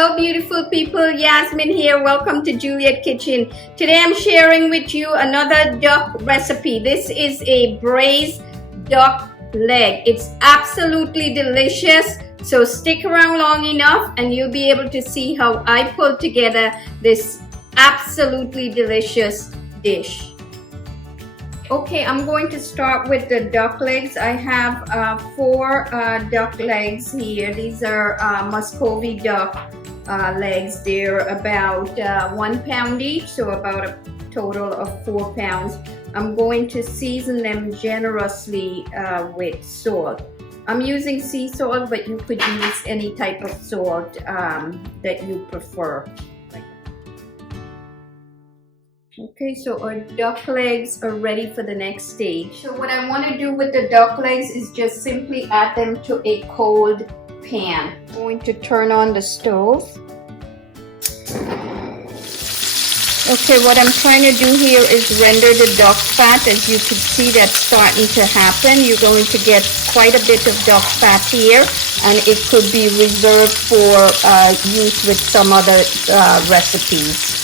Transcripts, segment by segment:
Hello beautiful people, Yasmin here. Welcome to Juliet Kitchen. Today I'm sharing with you another duck recipe. This is a braised duck leg. It's absolutely delicious. So stick around long enough and you'll be able to see how I pulled together this absolutely delicious dish. Okay, I'm going to start with the duck legs. I have 4 duck legs here. These are Muscowy Duck legs. They're about 1 pound each, so about a total of 4 pounds. I'm going to season them generously with salt. I'm using sea salt, but you could use any type of salt that you prefer. Okay, so our duck legs are ready for the next stage. So what I want to do with the duck legs is just simply add them to a cold pan. I'm going to turn on the stove. Okay, what I'm trying to do here is render the duck fat. As you can see, that's starting to happen. You're going to get quite a bit of duck fat here, and it could be reserved for use with some other recipes.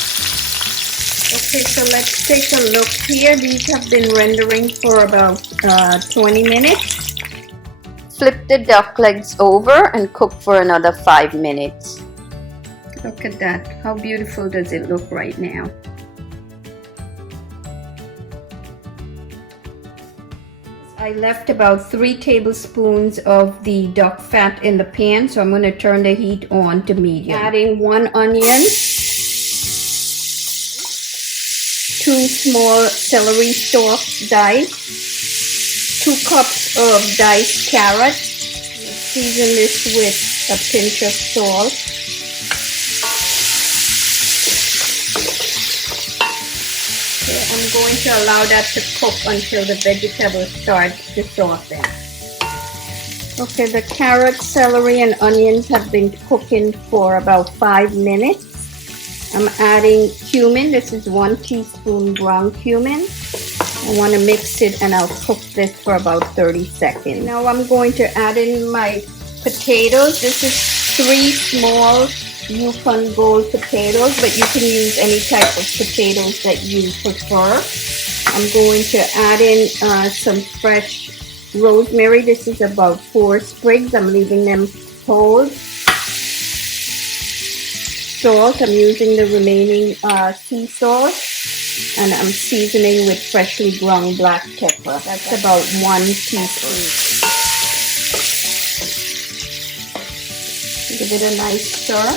Okay, so let's take a look here. These have been rendering for about 20 minutes. Flip the duck legs over and cook for another 5 minutes. Look at that. How beautiful does it look right now? I left about 3 tablespoons of the duck fat in the pan, so I'm going to turn the heat on to medium. Adding 1 onion. 2 small celery stalks diced, 2 cups of diced carrots. Season this with a pinch of salt. Okay, I'm going to allow that to cook until the vegetables start to soften. Okay, the carrots, celery, and onions have been cooking for about 5 minutes. I'm adding cumin. This is 1 teaspoon ground cumin. I want to mix it and I'll cook this for about 30 seconds. Now I'm going to add in my potatoes. This is 3 small Yukon Gold potatoes, but you can use any type of potatoes that you prefer. I'm going to add in some fresh rosemary. This is about 4 sprigs. I'm leaving them whole. Salt. I'm using the remaining sea salt, and I'm seasoning with freshly ground black pepper. That's about 1 teaspoon. Give it a nice stir.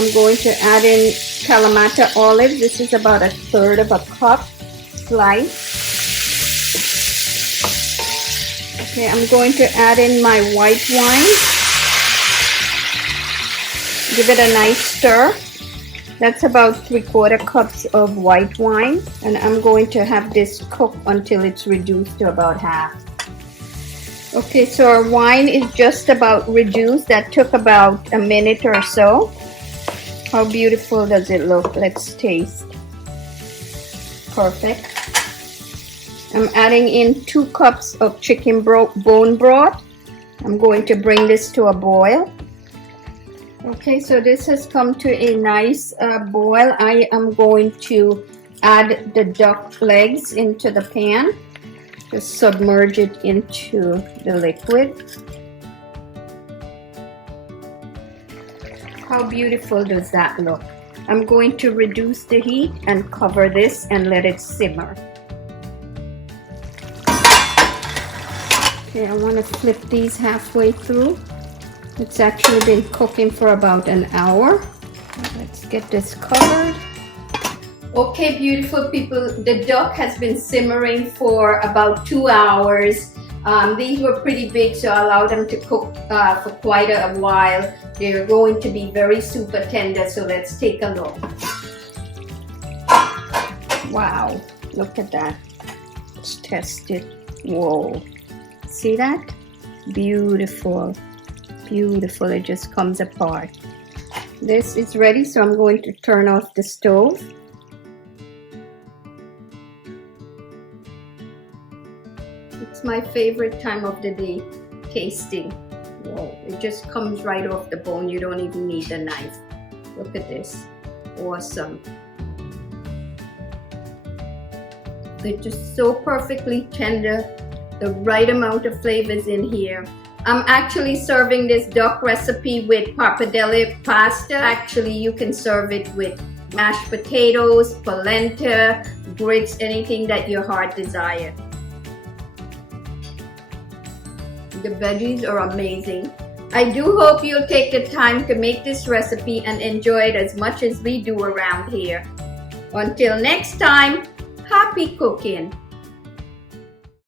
I'm going to add in kalamata olives. This is about 1/3 of a cup sliced. Okay, I'm going to add in my white wine. Give it a nice stir. That's about 3/4 cups of white wine, and I'm going to have this cook until it's reduced to about half. Okay, so our wine is just about reduced. That took about a minute or so. How beautiful does it look? Let's taste. Perfect. I'm adding in 2 cups of chicken bone broth. I'm going to bring this to a boil. Okay, so this has come to a nice boil. I am going to add the duck legs into the pan. Just submerge it into the liquid. How beautiful does that look? I'm going to reduce the heat and cover this and let it simmer. Okay, I want to flip these halfway through. It's actually been cooking for about an hour. Let's get this covered. Okay, beautiful people, the duck has been simmering for about 2 hours. These were pretty big, so I allowed them to cook for quite a while. They're going to be very super tender, so let's take a look. Wow, look at that. Let's test it. Whoa, see that? Beautiful. Beautiful, it just comes apart. This is ready, so I'm going to turn off the stove. It's my favorite time of the day, tasting. Whoa. It just comes right off the bone. You don't even need the knife. Look at this. Awesome. It's just so perfectly tender. The right amount of flavors in here. I'm actually serving this duck recipe with pappardelle pasta. Actually, you can serve it with mashed potatoes, polenta, grits, anything that your heart desires. The veggies are amazing. I do hope you'll take the time to make this recipe and enjoy it as much as we do around here. Until next time, happy cooking!